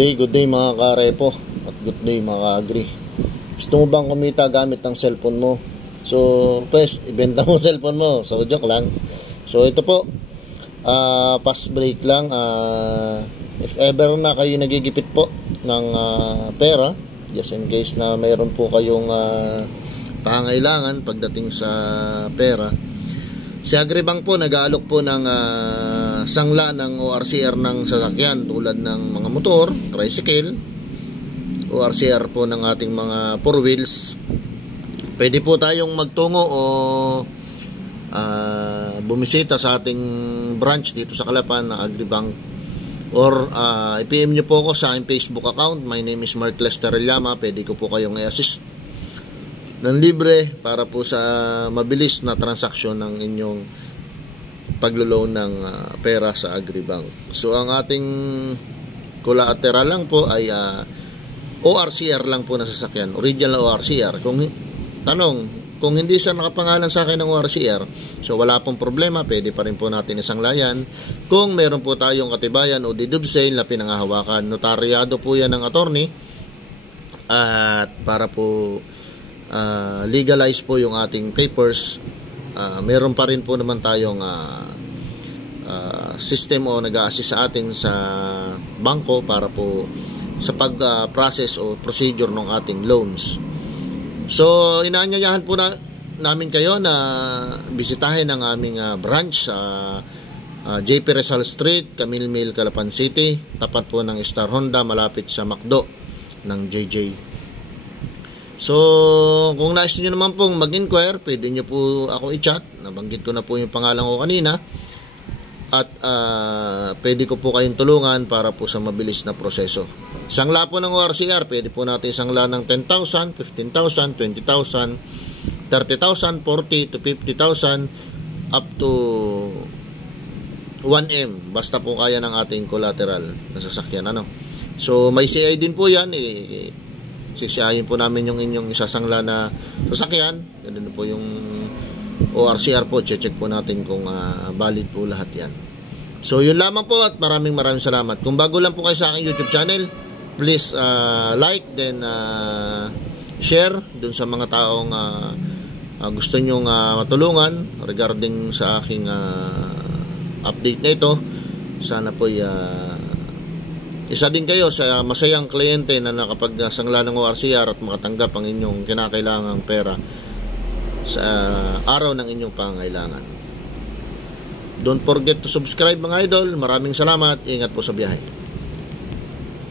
Good day mga karepo at good day mga ka-agri. Gusto mo bang kumita gamit ng cellphone mo? So, pues, ibenta mo cellphone mo. So, joke lang. So, ito po, fast break lang. If ever na kayo nagigipit po ng pera, just in case na mayroon po kayong pangailangan pagdating sa pera, si Agribank po nag-aalok po ng sangla ng ORCR ng sasakyan tulad ng mga motor, tricycle, ORCR po ng ating mga 4 wheels. Pwede po tayong magtungo o bumisita sa ating branch dito sa Calapan na Agribank, or i-PM nyo po ako sa aking Facebook account. My name is Mark Lester Llama. Pwede ko po kayong i-assist ng libre para po sa mabilis na transaksyon ng inyong paglo-loan ng pera sa Agribank. So ang ating collateral lang po ay ORCR lang po na sasakyan, original ORCR. Kung hindi siya nakapangalan sa akin ng ORCR, so wala pong problema, pwede pa rin po natin isanglayan. Kung meron po tayong katibayan o deed of sale na pinangahawakan, notaryado po yan ng attorney, at para po legalize po yung ating papers, meron pa rin po naman tayong system o nag-a-assist sa atin sa bangko para po sa pag-process o procedure ng ating loans. So, inaanyayahan po namin kayo na bisitahin ang aming branch sa JP Rizal Street, Camille Mill, Calapan City, tapat po ng Star Honda, malapit sa McDo ng JJ. So, kung nais nyo naman pong mag-inquire, pwede nyo po ako i-chat. Nabanggit ko na po yung pangalan ko kanina. At pwede ko po kayong tulungan para po sa mabilis na proseso. Sangla po ng ORCR, pwede po natin sangla ng 10,000, 15,000, 20,000, 30,000, 40 to 50,000, up to 1M. Basta po kaya ng ating collateral na sasakyan. So, may CI din po yan. Sisiyahin po namin yung inyong isasangla na sasakyan. Ganun po yung ORCR po. Check po natin kung valid po lahat yan. So yun lamang po, at maraming salamat. Kung bago lang po kayo sa aking YouTube channel, please like, then share dun sa mga taong gusto nyong matulungan regarding sa aking update na ito. Sana po isa din kayo sa masayang kliyente na nakapagsangla ng ORCR at makatanggap ang inyong kinakailangang pera sa araw ng inyong pangailangan. Don't forget to subscribe mga idol. Maraming salamat. Ingat po sa biyahe.